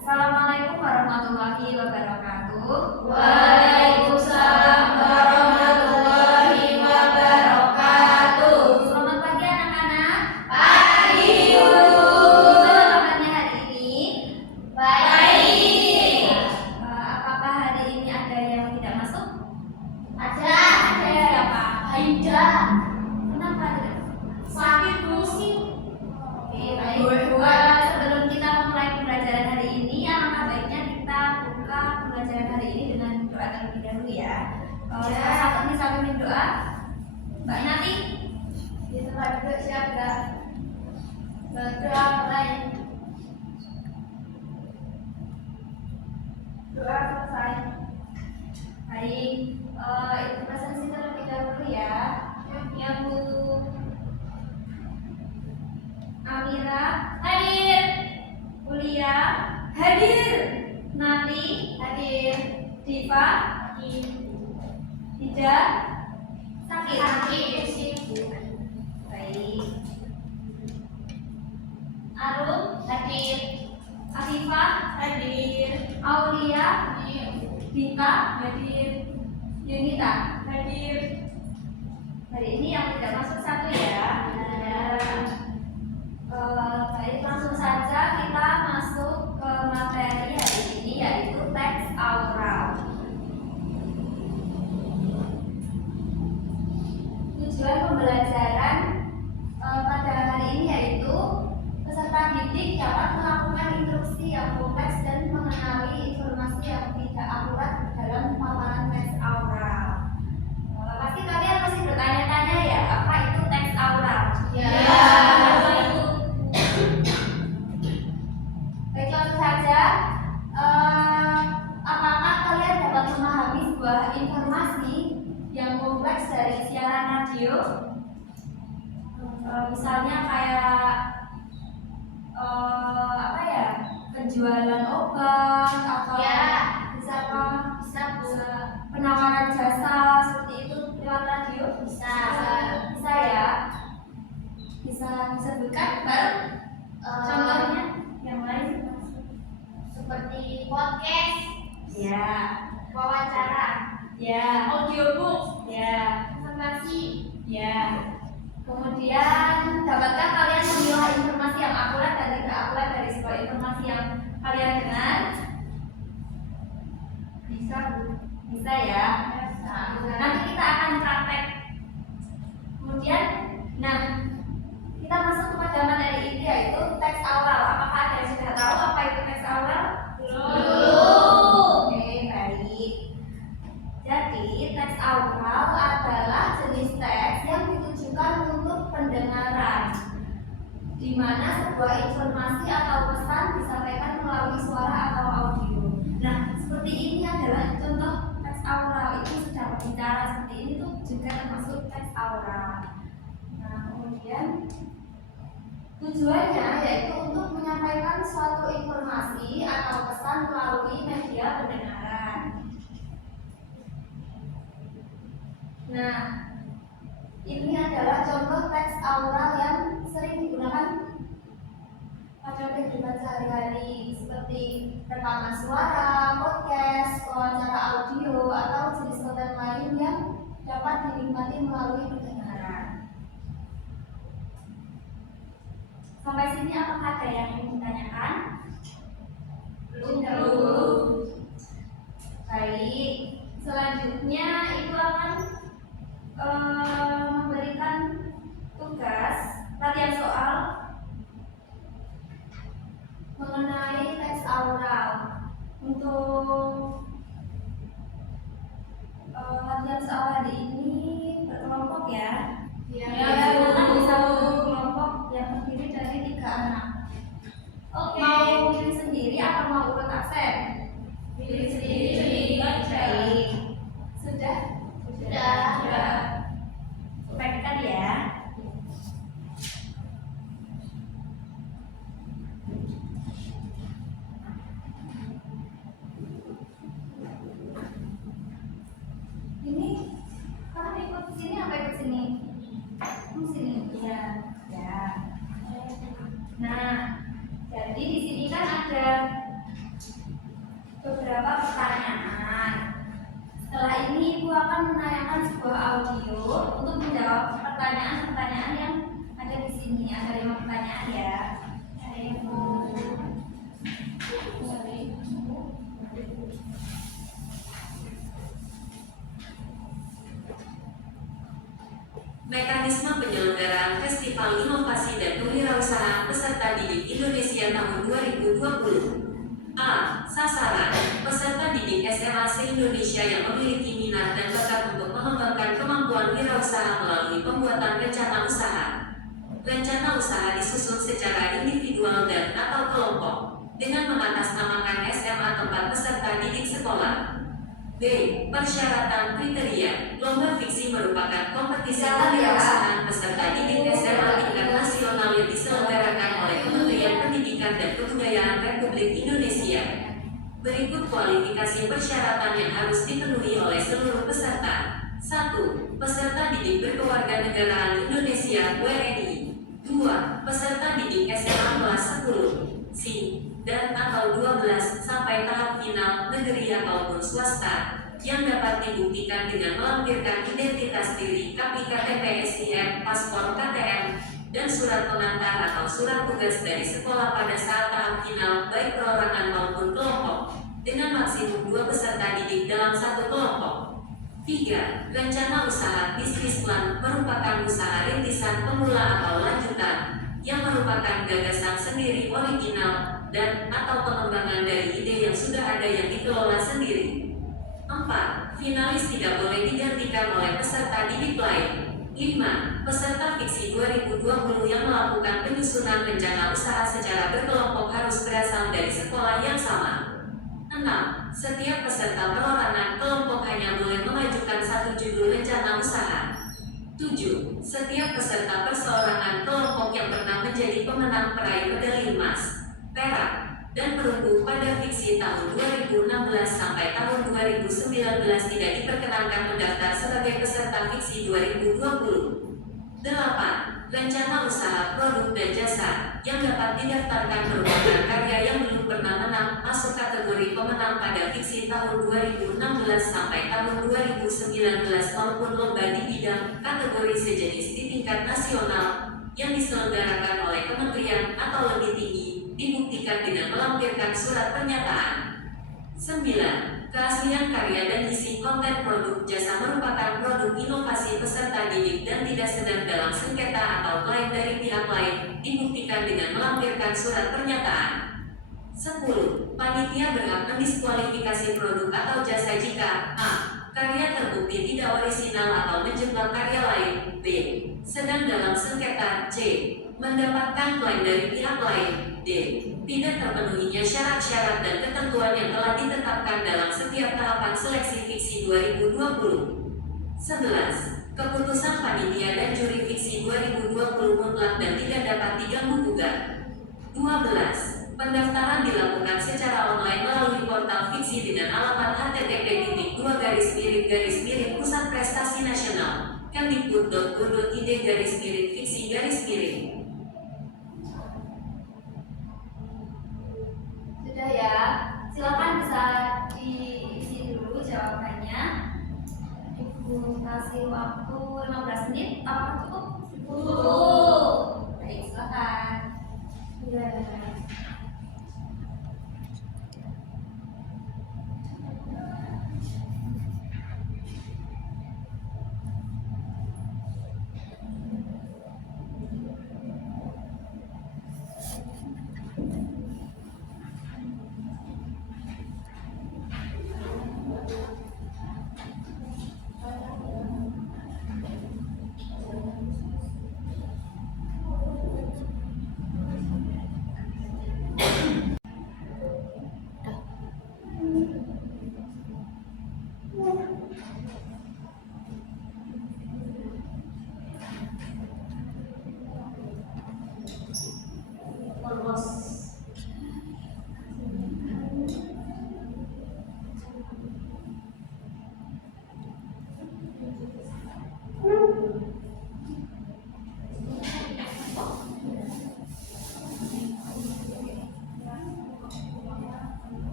Assalamualaikum warahmatullahi wabarakatuh. Waalaikumsalam warahmatullahi wabarakatuh. Selamat pagi anak-anak. Pagi Guru. Gimana kabarnya hari ini? Baik. Apakah hari ini ada yang tidak masuk? Ada. Siapa? Aida. Kenapa tidak masuk? Sakit pusing. Oke, baik. Sebelum kita memulai pembelajaran hari ini, alangkah baiknya kita buka pembelajaran hari ini dengan doa terlebih dahulu ya. Salah satu bisa pimpin doa. Mbak Nati. Di tempat duduk siaga. Berdoa mulai. Doa selesai. Baik, itu presentasi terlebih dahulu ya. Yang Bu Amira hadir, Ulia hadir, Nati Hadir. Diva tidak sakit. Baik. Arum Hadir. Afifah Hadir. Aulia Dita hadir, Yunita Hadir. hari ini yang tidak masuk satu ya. Baik, langsung saja kita masuk ke materi hari ini yaitu teks aural. Tujuan pembelajaran pada hari ini yaitu peserta didik dapat melakukan instruksi yang kompleks dan mengenali informasi yang tidak akurat dalam pemaparan teks aural. Pasti kalian masih bertanya-tanya ya, apa itu teks aural? Ya. Apa itu? Baik, langsung saja. Apakah kalian dapat memahami sebuah informasi yang kompleks dari siaran radio? Misalnya kayak apa ya, penjualan obat atau Ya. bisa apa? Bisa, Bu. Penawaran jasa seperti itu lewat radio? Bisa. Bisa ya. Bisa disebutkan bareng contohnya yang lain? Seperti podcast, Ya, wawancara, ya, audiobook, ya, informasi. ya. Kemudian, dapatkah kalian memilah informasi yang akurat dan tidak akurat dari sebuah informasi yang kalian dengar? Bisa, Bu. Bisa ya. Nanti kita akan praktek. Kemudian, nah, kita masuk kepada materi inti yaitu teks awal. Apakah ada yang sudah tahu apa itu teks awal? Belum. Oke, baik. Jadi, teks awal adalah jenis teks yang ditujukan untuk pendengaran, di mana sebuah informasi atau pesan disampaikan melalui suara atau audio. Nah, seperti ini adalah contoh teks aural. Itu sedang berbicara seperti ini tuh juga termasuk teks aural. Nah, kemudian tujuannya yaitu untuk menyampaikan suatu informasi atau pesan melalui media pendengaran. Nah, ini adalah contoh teks aural yang sering digunakan pada kehidupan sehari-hari seperti rekaman suara, podcast, wawancara audio, atau jenis konten lain yang dapat dinikmati melalui pendengaran. Sampai sini apakah ada yang ingin ditanyakan? Belum. Baik, selanjutnya itu akan memberikan tugas latihan soal mengenai teks aural. Untuk latihan soal hari ini berkelompok ya. Ya. Di satu kelompok yang terdiri dari 3 anak. Oke. Mau pilih sendiri atau mau urut absen? Pilih sendiri aja. Baik. Sudah? Sudah. Praktekkan ya. Ini kamu ikut sini apa ikut sini? Sini. Ya. Ya. Nah, jadi di sini kan ada beberapa pertanyaan. Setelah ini Ibu akan menayangkan sebuah audio untuk menjawab pertanyaan-pertanyaan yang ada di sini. Ada 5 pertanyaan ya. Mekanisme penyelenggaraan Festival Inovasi dan Kewirausahaan Peserta Didik Indonesia tahun 2020. A. Sasaran: peserta didik SMA se-Indonesia yang memiliki minat dan bakat untuk mengembangkan kemampuan wirausaha melalui pembuatan rencana usaha. Rencana usaha disusun secara individual dan atau kelompok dengan mengatasnamakan SMA tempat peserta didik sekolah. B. Persyaratan kriteria: lomba fiksi merupakan kompetisi kewirausahaan peserta didik SMA tingkat nasional yang diselenggarakan oleh Kementerian Pendidikan dan Kebudayaan Republik Indonesia. Berikut kualifikasi persyaratan yang harus dipenuhi oleh seluruh peserta. 1. Peserta didik berkewarganegaraan Indonesia (WNI). 2. Peserta didik SMA kelas 10 C dan atau 12 sampai tahap final negeri ataupun swasta yang dapat dibuktikan dengan melampirkan identitas diri, KPI, KTP, SIM, paspor, KTM, dan surat pengantar atau surat tugas dari sekolah pada saat tahap final baik perorangan maupun kelompok dengan maksimum 2 peserta didik dalam satu kelompok. 3. Rencana usaha bisnis plan merupakan usaha rintisan pemula atau lanjutan yang merupakan gagasan sendiri original dan atau pengembangan dari ide yang sudah ada yang dikelola sendiri. 4. Finalis tidak boleh digantikan oleh peserta didik lain. 5. Peserta fiksi 2020 yang melakukan penyusunan rencana usaha secara berkelompok harus berasal dari sekolah yang sama. 6. Setiap peserta perorangan kelompok hanya boleh mengajukan 1 judul rencana usaha. 7. Setiap peserta perseorangan kelompok yang pernah menjadi pemenang peraih medali emas, perak, dan perunggu pada fiksi tahun 2016 sampai tahun 2019 tidak diperkenankan mendaftar sebagai peserta fiksi 2020. 8. Rencana usaha produk dan jasa yang dapat didaftarkan merupakan karya yang belum pernah menang masuk kategori pemenang pada fiksi tahun 2016 sampai tahun 2019 maupun lomba di bidang kategori sejenis di tingkat nasional yang diselenggarakan oleh kementerian atau lebih tinggi dibuktikan dengan melampirkan surat pernyataan. 9. Keaslian karya dan isi konten produk jasa merupakan produk inovasi peserta didik dan tidak sedang dalam sengketa atau klaim dari pihak lain dibuktikan dengan melampirkan surat pernyataan. 10. Panitia berhak mendiskualifikasi produk atau jasa jika a. Karya terbukti tidak orisinal atau menjebak karya lain. B. Sedang dalam sengketa. C. Mendapatkan klaim dari pihak lain. D. Tidak terpenuhinya syarat-syarat dan ketentuan yang telah ditetapkan dalam setiap tahapan seleksi fiksi 2020. 11. Keputusan panitia dan juri fiksi 2020 mutlak dan tidak dapat diganggu gugat. 12. Pendaftaran dilakukan secara online melalui portal fiksi dengan alamat http://pusat prestasi nasional kemdikbud.go.id/fiksi-. Sudah ya, silakan bisa diisi dulu jawabannya. Ibu kasih waktu 15 menit, apakah cukup? Cukup. Baik, silakan.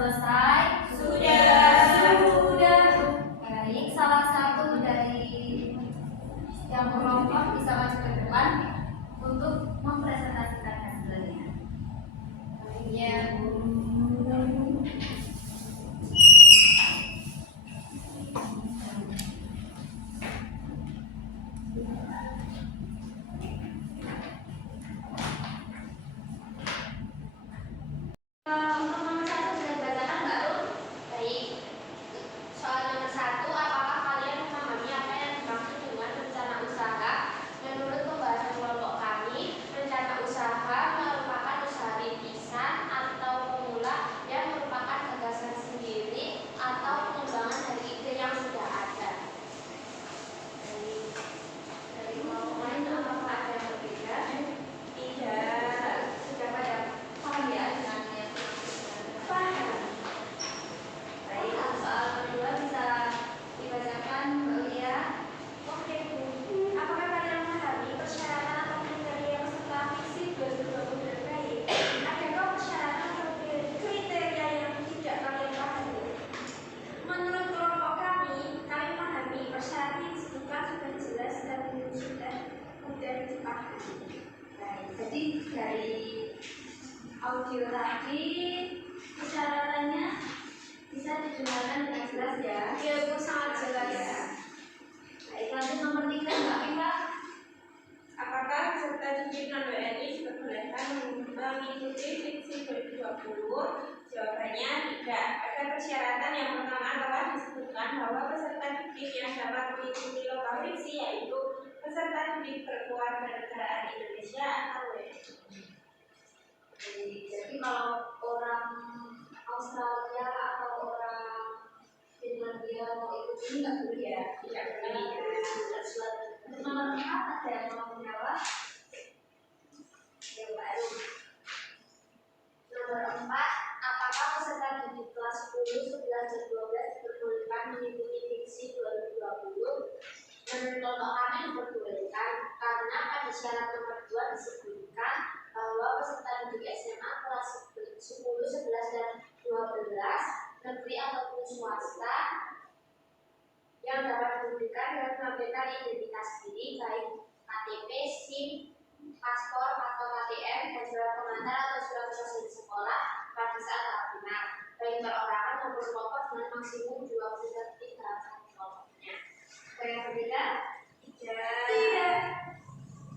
selesai? Sudah. Baik, salah satu dari yang kelompok bisa maju ke depan untuk mempresentasikan hasilnya. Ya, Untuk nomor 1 sudah dibacakan Mbak Rum? Baik. Soal nomor 1, apakah kalian memahami apa yang dimaksud dengan rencana usaha? Menurut pembahasan kelompok kami, rencana usaha merupakan usaha rintisan atau pemula yang merupakan gagasan sendiri atau pengembangan dari ide yang sudah ada. Dari kelompok lain, apakah ada yang berbeda? Tidak. Sudah pada paham ya dengan yang paham. Baik, soal kedua bisa dibacakan Mbak Lia. Oke Bu, apakah kalian memahami persyaratan atau kriteria peserta fiksi 2020 dengan baik? Adakah persyaratan atau kriteria yang tidak kalian pahami? Menurut kelompok kami memahami persyaratan yang disebutkan sudah jelas dan sudah mudah dipahami. baik. Jadi dari audio tadi persyaratannya bisa didengarkan dengan jelas ya. Ya Bu, sangat jelas. Ya. Baik, lanjut nomor 3 Mbak Eva. Apakah peserta didik non-WNI diperbolehkan mengikuti fiksi 2020? Jawabannya tidak. Ada persyaratan yang pertama telah disebutkan bahwa peserta didik yang dapat mengikuti lomba fiksi yaitu peserta didik berkewarganegaraan Indonesia atau WNI. Jadi kalau orang Australia atau orang Finlandia mau ikut ini nggak boleh ya? Tidak boleh. Untuk nomor 4 ada yang mau menjawab? Yang baru. Nomor 4, apakah peserta didik kelas 10, 11, dan 12 diperbolehkan mengikuti fiksi 2020? Menurut kelompok kami diperbolehkan karena pada syarat nomor 2 disebutkan bahwa peserta didik SMA kelas 10, 11, dan 12 negeri ataupun swasta yang dapat diberikan dengan menampilkan identitas diri baik KTP, SIM, paspor atau KTM, dan surat pengantar atau surat resmi sekolah pada saat benar baik perorangan maupun kelompok dengan maksimum 20 detik dalam satu kelompoknya. Ada yang berbeda? Tidak.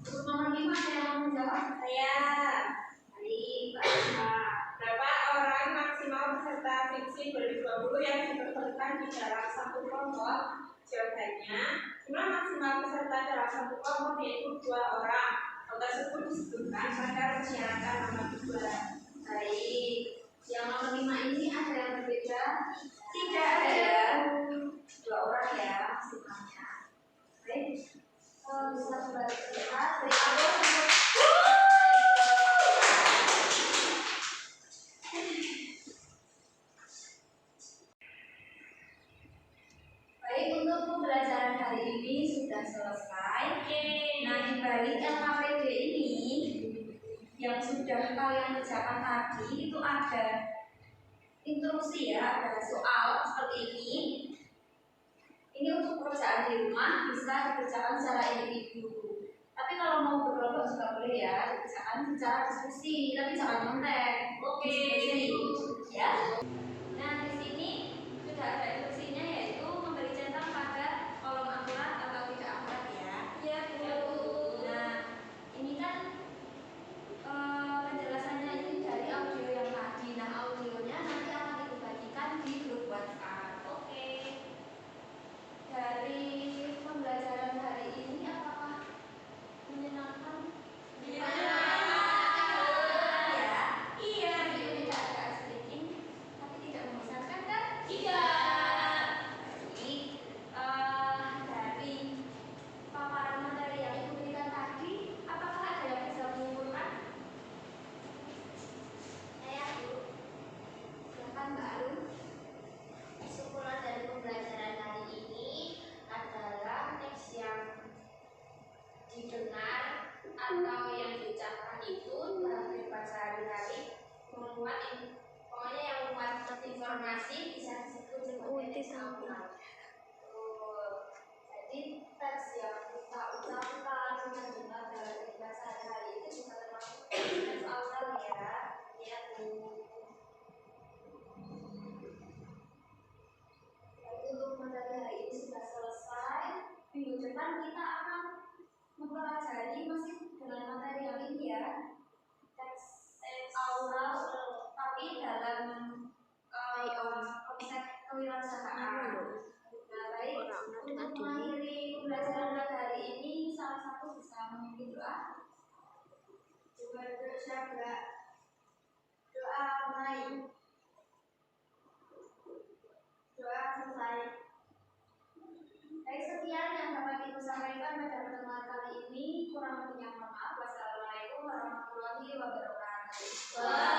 Untuk nomor 5 ada yang mau menjawab? Saya. Baik, Mbak Eva. Berapa orang maksimal peserta fiksi 2020 yang diperbolehkan di dalam satu kelompok? Jawabannya, jumlah maksimal peserta dalam satu kelompok yaitu 2 orang. Hal tersebut disebutkan pada persyaratan nomor 2. Baik, yang nomor 5 ini ada yang berbeda? Tidak Ada ada. ya? 2 orang ya maksimalnya. Baik, bisa kembali ke kelas. Beri aplaus untuk baik, untuk pembelajaran hari ini sudah selesai. Nah, di balik LKPD ini yang sudah kalian kerjakan tadi itu ada instruksi ya, ada soal seperti ini. Ini untuk pekerjaan di rumah bisa dikerjakan secara individu. Tapi kalau mau berkelompok juga boleh ya, dikerjakan secara diskusi, tapi jangan nyontek. Oke. Diskusi, ya. Nah, di sini sudah ada instruksinya yaitu memberi centang pada kolom akurat atau tidak akurat ya. Iya, Bu. Nah, ini kan penjelasannya ini dari audio yang tadi. Nah, audionya nanti akan dibagikan di grup WhatsApp. Oke. Dari pembelajaran hari ini apakah menyenangkan? Iya. Ya. Iya. Ini tidak ada sedikit masih bisa disebut sebagai teks aural. Jadi teks yang kita ucapkan mendengar dalam kehidupan sehari-hari itu juga termasuk teks aural ya. Ya Bu. Untuk materi hari ini sudah selesai. Minggu depan kita akan mempelajari masih dengan materi yang ini ya, teks aural, tapi dalam konsep kewirausahaan. Nah, baik, untuk mengakhiri pembelajaran pada hari ini, salah satu bisa memimpin doa. Coba doa, doa mulai. Doa selesai. Baik, sekian yang dapat Ibu sampaikan pada pertemuan kali ini. Kurang lebihnya mohon maaf. Wassalamualaikum warahmatullahi wabarakatuh.